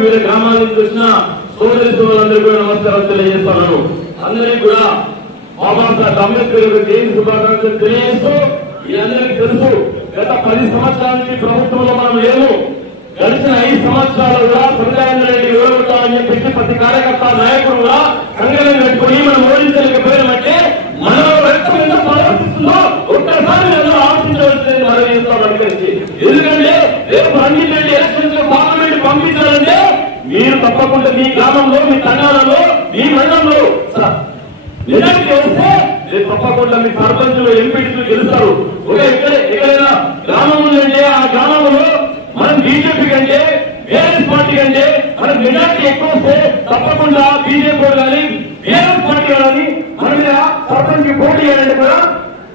వివిధ గ్రామాల నుంచి వచ్చిన సోదరులందరూ కూడా నమస్కారం తెలియజేస్తున్నాను. అందరికీ కూడా బాబాసాహెబ్ అంబేద్కర్ యొక్క జయంతి శుభాకాంక్షలు తెలియజేస్తూ, ఈ అందరికీ తెలుసు గత 10 సంవత్సరాల నుంచి ప్రభుత్వంలో మనం లేము. గడిచిన 5 సంవత్సరాలు కూడా సంజయ్ రెడ్డి వివరమని చెప్పి ప్రతి కార్యకర్త నాయకుడు కూడా సంఘటన పెట్టుకుని మనం ఓడించలేకపోయినామంటే మనలో రక్తం ఎంత ప్రవర్తిస్తుందో ఒక్కసారి అందరూ ఆలోచించవలసింది మనం చేస్తాం అనుకరించి. ఎందుకంటే రేపు రంజిత్ రెడ్డి ఎలక్షన్స్ లో పార్లమెంట్ పంపించాలంటే మీరు తప్పకుండా మీ గ్రామంలో, మీ తండాలలో, మీ మండలంలో నిజానికి చేస్తే రేపు తప్పకుండా మీ సర్పంచులు, ఎంపీలు గెలుస్తారు. ఎక్కడైనా గ్రామం ఉందంటే ఆ గ్రామంలో మనం బీజేపీ కంటే బీఆర్ఎస్ పార్టీ కంటే మనం మెజార్టీ ఎక్కువ వస్తే తప్పకుండా బీజేపీ కానీ బీఆర్ఎస్ పార్టీ కానీ మన మీద సర్పంచ్ పోటీ చేయాలంటే కూడా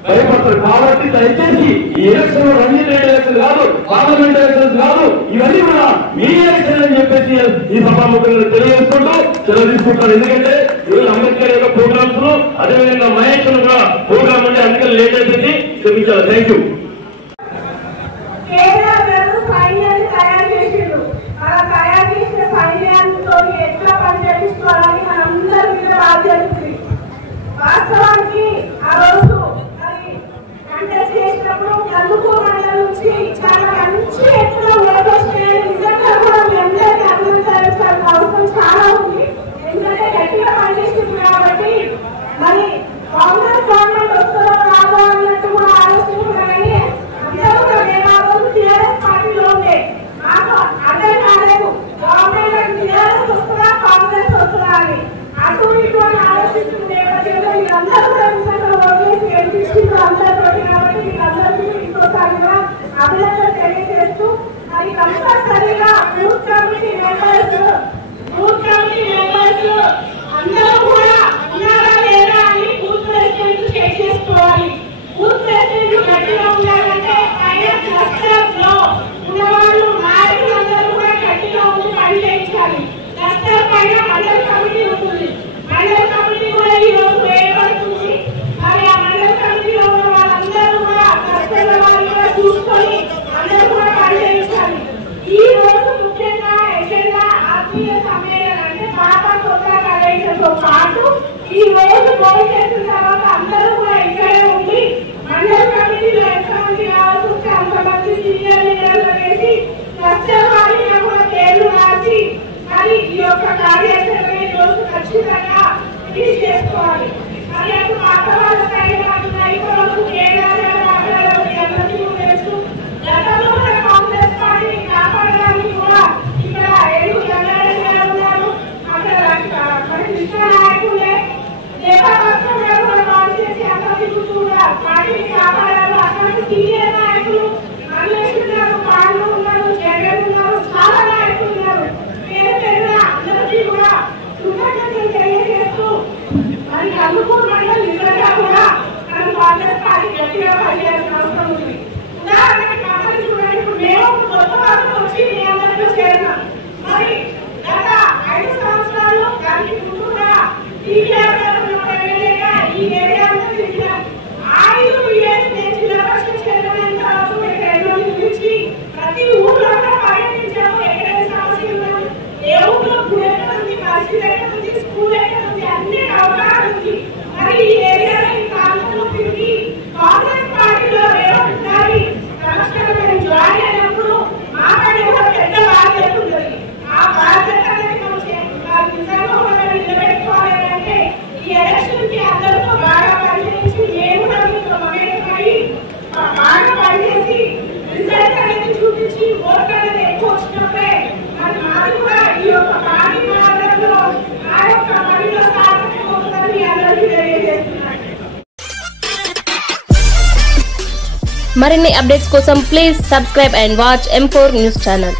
భయపడతారు. కాబట్టి దయచేసి ఈ ఎలక్షన్ రంజిత్ రెడ్డి ఎలక్షన్ కాదు, పార్లమెంట్ ఎలక్షన్ కాదు, ఇవన్నీ కూడా మీ ఎలక్షన్ అని చెప్పేసి ఈ సభాముఖంగా తెలియజేసుకుంటూ సెలవు తీసుకుంటారు. ఎందుకంటే ఈరోజు అంబేద్కర్ యొక్క ప్రోగ్రామ్స్ ను, అదేవిధంగా మహేష్ కూడా ప్రోగ్రామ్ అంటే అందుకని లేట్ అయిపోయింది, క్షమించాలి. Thank you. వాస్తవానికి ఆ రోజు కంటెస్ట్ చేసినప్పుడు కల్లుకూరు మండలం నుంచి చాలా మంచి ఎత్తున ఓట్లు వస్తున్నాయని నిజంగా కూడా మీ అందరికీ అభినందించాల్సిన అవసరం చాలా ఉంది. ఎందుకంటే గట్టిగా పనిచేస్తుంది కాబట్టి మరి కాంగ్రెస్ గవర్నమెంట్ వస్తుందో కాదో అన్నట్టు కూడా ఆలోచిస్తున్నారని అందరూ కూడా మేము ఆ రోజు టీఆర్ఎస్ పార్టీలో ఉండే మాకు అర్థం కాలేదు గవర్నమెంట్ టీఆర్ఎస్ వస్తుందా కాంగ్రెస్ వస్తుందా అని. అటు ఇటు అని ఆలోచిస్తున్న నేపథ్యంలో వీళ్ళందరూ కూడా నిజంగా ఓట్లేసి గెలిపించిండ్రు అందరితోటి. కాబట్టి వీళ్ళందరికీ ఇంకోసారిగా అభినందన తెలియజేస్తూ మరి కంపల్సరీగా బూత్ కమిటీ మెంబర్స్ అందరూ కూడా ఉన్నారా లేదా అని బూత్ ప్రెసిడెంట్ చెక్ చేసుకోవాలి. బూత్ ప్రెసిడెంట్ గట్టిగా ఉండాలంటే పైన క్లస్టర్ లో ఉన్నవాళ్ళు నాయకులందరూ కూడా గట్టిగా ఉండి పని చేయించాలి. క్లస్టర్ పైన మండల కమిటీ ఉంటుంది. మండల కమిటీ కూడా ఈ రోజు వేయబడుతుంది. మరి ఆ మండల కమిటీలో ఉన్న వాళ్ళందరూ కూడా క్లస్టర్ వాళ్ళు కూడా చూసుకొని అందరూ కూడా పని చేయించాలి. ఈ రోజు ముఖ్యంగా ఎజెండా ఆత్మీయ సమ్మేళనం అంటే పాత కొత్త కలయికతో పాటు ఈ రోజు పోల్ చేసిన తర్వాత అందరూ కూడా ఇక్కడే ఉండి మండల కమిటీలో ఎంతమంది కావాల్సి వస్తే అంతమంది సీనియర్ లీడర్లు వేసి క్లస్టర్ వారీగా కూడా పేర్లు రాసి మరి ఈ యొక్క కార్యాచరణ ఈ రోజు ఖచ్చితంగా ఫినిష్ చేసుకోవాలి. మరి అప్పుడు పాత వాళ్ళ స్థాయి ఉన్నాయి రోజు గతంలో కూడా కాంగ్రెస్ పార్టీని కాపాడడానికి కూడా ఇక్కడ 7 జనరల్ గారు ఉన్నారు. అక్కడ మరి కృష్ణ నాయకులే దేవరాష్ట్రంలో కూడా వాళ్ళు చేసి అందరి కూడా పార్టీని కాపాడారు. అక్కడ సీనియర్ నాయకులు మల్లేష్ ఉన్నారు, పాండు ఉన్నారు, జగన్ ఉన్నారు, చాలా నాయకులు ఉన్నారు. అందరికీ కూడా కృతజ్ఞతలు తెలియజేస్తూ మరి కల్లుకూరు మండలం నిజంగా కూడా మనం కాంగ్రెస్ పార్టీ గట్టిగా పనిచేయాల్సిన అవసరం ఉంది. ఉదాహరణకి కావాలి చూడండి, ఇప్పుడు మేము కొత్త పార్టీ వచ్చి మీ అందరిలో చేరినాం. మరి గత 5 సంవత్సరాలు దానికి ముందు కూడా టీఆర్ ఎమ్మెల్యేగా ఈ ఏరియా అంతా తిరిగినాం. 5 ఏళ్ళు నేను జిల్లా పరిషత్ చైర్మన్ కావచ్చు, ఇక్కడ నుంచి ప్రతి ఊర్లో పర్యటించాము. ఎక్కడైనా సమస్యలు ఉన్నాయి, ఏ ఊర్లో గుడి ఎక్కడ ఉంది, మసీదు ఎక్కడ ఉంది, స్కూల్ ఎక్కడ ఉంది, అన్ని అవగాహన ఉంది. మరి ఈ ఏరియాలో ఈ కాలంలో తిరిగి కాంగ్రెస్ పార్టీలో రేవంత్ గారి సంస్కరణ జాయిన్ అయినప్పుడు మాట్లాడే కూడా పెద్ద బాధ్యత ఉంటుంది. ఆ బాధ్యత అనేది మనం నిజంగా మనం నిలబెట్టుకోవాలి అంటే ఈ ఎలక్షన్ కి అందరితో బాగా పనిచేసి మేము కూడా మీతో మమేకమై బాగా పనిచేసి రిజల్ట్ అనేది చూపించి ఓట్ అనేది ఎక్కువ వచ్చినప్పుడే మరి మాది కూడా ఈ యొక్క పార్టీ మార్గంలో ఆ యొక్క పనిలో సాధన అవుతుందని అందరికీ తెలియజేస్తున్నాను. మరిన్ని అప్డేట్స్ కోసం please subscribe and watch M4 news channel.